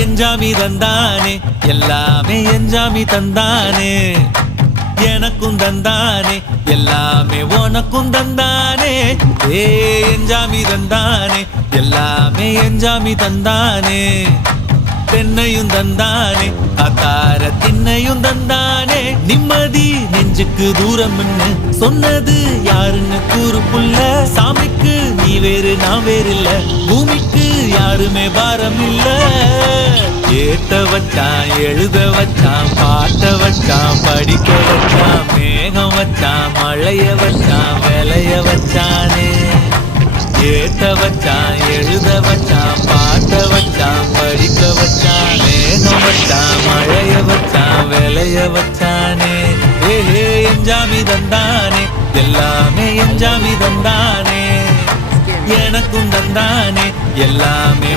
எஞ்சாமி தந்தானே எல்லாமே எஞ்சாமி தந்தானே எனக்கும் தந்தானே எல்லாமே உனக்கும் தந்தானே ஏ எஞ்சாமி தந்தானே எல்லாமே எஞ்சாமி தந்தானே தென்னையும் தந்தானே அத்தார திண்ணையும் தந்தானே நிம்மதி நெஞ்சுக்கு தூரம் சொன்னது யாருன்னு கூறு புள்ள சாமிக்கு நீ வேறு நான் வேறு இல்ல பூமிக்கு யாருமே பாரம் இல்ல ஏத்த வச்சான் எழுத வச்சான் பாட்ட வச்சான் படிக்க வச்சான் மேகம் வச்சான் மழைய வச்சான் விளைய வச்சானே ஏத்த வச்சான் எழுத வச்சான் பாட்ட வச்சான் படிக்க வச்சான் மேகம் வச்சான் மழைய வச்சான் விளைய வச்சானே ஏ எஞ்சாமி தந்தானே எல்லாமே எஞ்சாமி தந்தானே எனக்கும் தந்தானே எல்லாமே